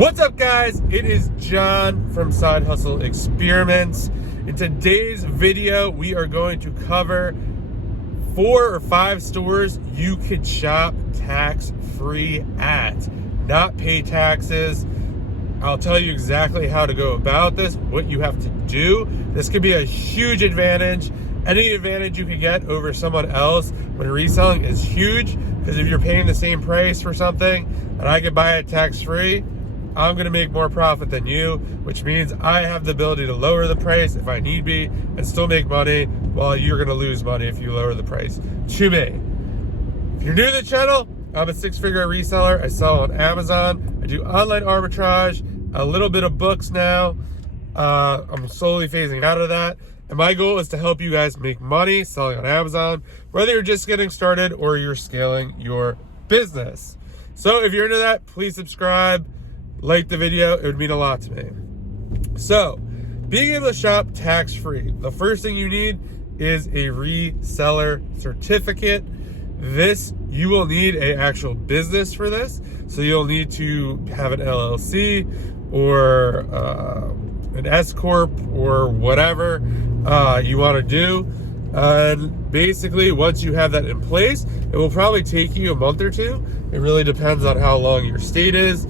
What's up, guys? It is John from Side Hustle Experiments. In today's video, we are going to cover 4 or 5 stores you could shop tax-free at, not pay taxes. I'll tell you exactly how to go about this, what you have to do. This could be a huge advantage. Any advantage you can get over someone else when reselling is huge, because if you're paying the same price for something and I can buy it tax-free, I'm going to make more profit than you, which means I have the ability to lower the price if I need be and still make money, while you're going to lose money if you lower the price to me. If you're new to the channel, I'm a 6-figure reseller. I sell on Amazon. I do online arbitrage, a little bit of books now. I'm slowly phasing out of that. And my goal is to help you guys make money selling on Amazon, whether you're just getting started or you're scaling your business. So if you're into that, please subscribe. Like the video, it would mean a lot to me. So, being able to shop tax-free, the first thing you need is a reseller certificate. You will need an actual business for this. So you'll need to have an LLC or an S Corp or whatever you want to do. And basically, once you have that in place, it will probably take you a month or two. It really depends on how long your state is.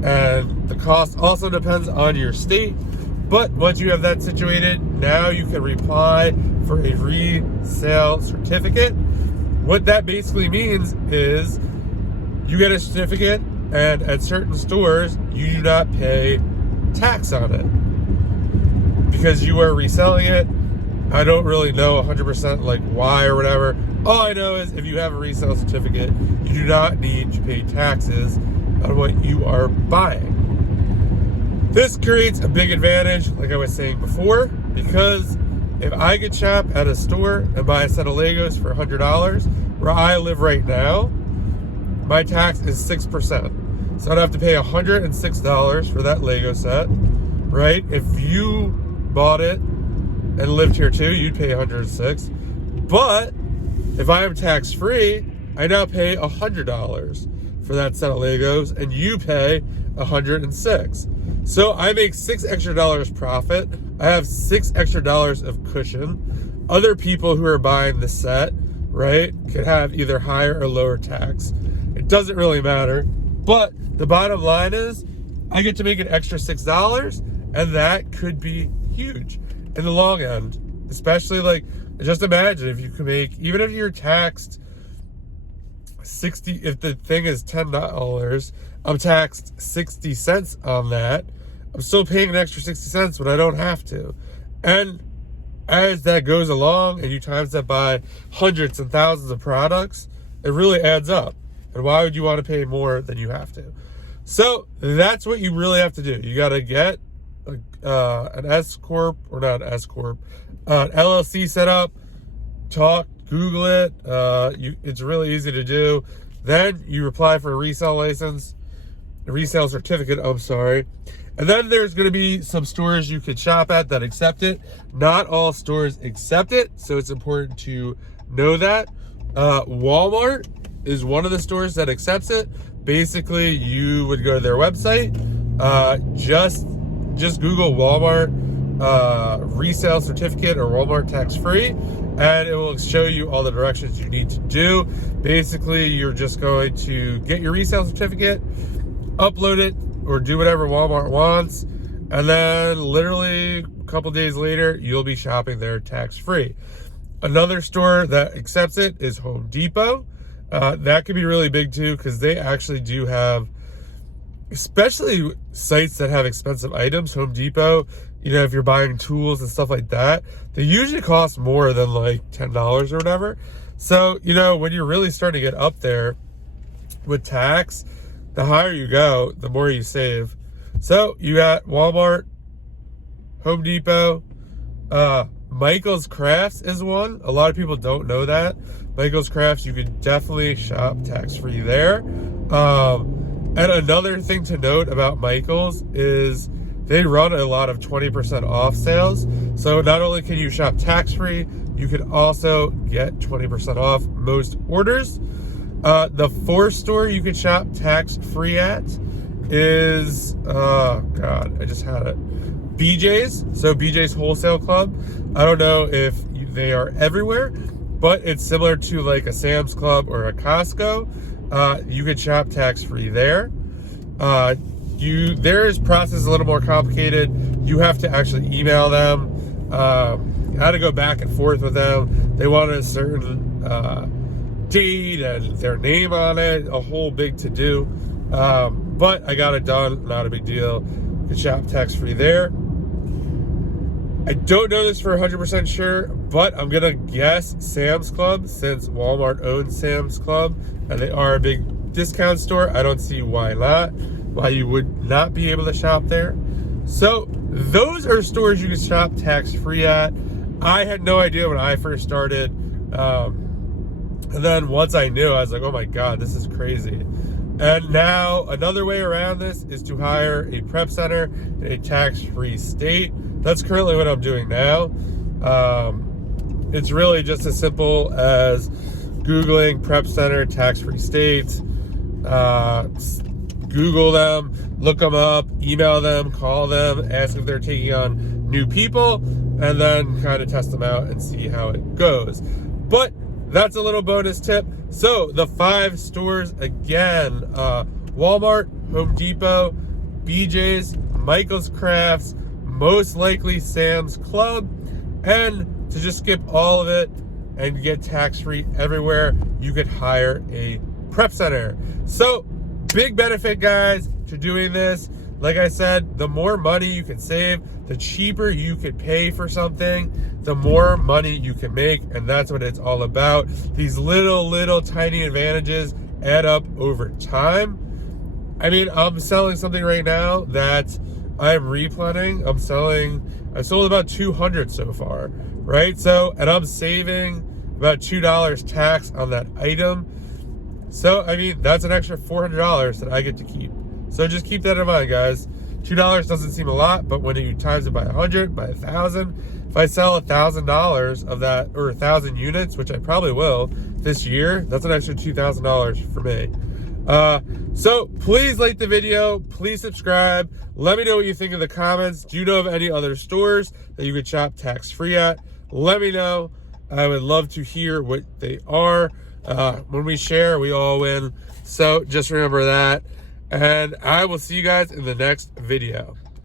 And the cost also depends on your state. But once you have that situated, now you can apply for a resale certificate. What that basically means is you get a certificate, and at certain stores, you do not pay tax on it because you are reselling it. I don't really know 100% like why or whatever. All I know is if you have a resale certificate, you do not need to pay taxes on what you are buying. This creates a big advantage, like I was saying before, because if I could shop at a store and buy a set of Legos for $100, where I live right now, my tax is 6%. So I'd have to pay $106 for that Lego set, right? If you bought it and lived here too, you'd pay $106. But if I am tax-free, I now pay $100 for that set of Legos, and you pay $106. So I make $6 extra profit. I have $6 extra of cushion. Other people who are buying the set, right, could have either higher or lower tax. It doesn't really matter. But the bottom line is I get to make an extra $6, and that could be huge in the long end. Especially, like, just imagine if you can make, even if you're taxed 60, if the thing is $10, I'm taxed 60 cents on that. I'm still paying an extra 60 cents when I don't have to. And as that goes along and you times that by hundreds and thousands of products, it really adds up. And why would you want to pay more than you have to? So that's what you really have to do. You got to get an S Corp, or not an S Corp, an LLC set up, Google it. It's really easy to do. Then you apply for a resale license, a resale certificate, I'm sorry. And then there's going to be some stores you could shop at that accept it. Not all stores accept it, so it's important to know that. Walmart is one of the stores that accepts it. Basically, you would go to their website, just Google Walmart resale certificate or Walmart tax-free, and it will show you all the directions you need to do. Basically, you're just going to get your resale certificate, upload it, or do whatever Walmart wants, and then literally a couple days later, you'll be shopping there tax-free. Another store that accepts it is Home Depot. That could be really big too, because they actually do have, especially sites that have expensive items. Home Depot, you know, if you're buying tools and stuff like that, they usually cost more than like $10 or whatever. So, you know, when you're really starting to get up there with tax, the higher you go, the more you save. So you got Walmart, Home Depot, Michael's Crafts is one. A lot of people don't know that. Michael's Crafts, you could definitely shop tax-free there. And another thing to note about Michael's is they run a lot of 20% off sales. So not only can you shop tax-free, you can also get 20% off most orders. The fourth store you can shop tax-free at is, oh God, I just had it. BJ's, so BJ's Wholesale Club. I don't know if they are everywhere, but it's similar to like a Sam's Club or a Costco. You could shop tax-free there. Theirs process is a little more complicated. You have to actually email them. I had to go back and forth with them. They wanted a certain date and their name on it, a whole big to-do. But I got it done, not a big deal. You can shop tax-free there. I don't know this for 100% sure, but I'm gonna guess Sam's Club, since Walmart owns Sam's Club and they are a big discount store. I don't see why not, why you would not be able to shop there. So those are stores you can shop tax-free at. I had no idea when I first started. And then once I knew, I was like, oh my God, this is crazy. And now another way around this is to hire a prep center in a tax-free state. That's currently what I'm doing now. It's really just as simple as Googling prep center tax-free states. Google them, look them up, email them, call them, ask if they're taking on new people, and then kind of test them out and see how it goes. But that's a little bonus tip. So the 5 stores again, Walmart, Home Depot, BJ's, Michael's Crafts, most likely Sam's Club, and to just skip all of it and get tax-free everywhere, you could hire a prep center. So big benefit, guys, to doing this. Like I said, the more money you can save, the cheaper you could pay for something, the more money you can make, and that's what it's all about. These little tiny advantages add up over time. I mean, I'm selling something right now that I'm replanning. I've sold about 200 so far, right? So, and I'm saving about $2 tax on that item. So, I mean, that's an extra $400 that I get to keep. So just keep that in mind, guys. $2 doesn't seem a lot, but when you times it by 100, by 1,000, if I sell $1,000 of that, or 1,000 units, which I probably will this year, that's an extra $2,000 for me. So please like the video, please subscribe. Let me know what you think in the comments. Do you know of any other stores that you could shop tax-free at? Let me know. I would love to hear what they are. When we share, we all win. So just remember that. And I will see you guys in the next video.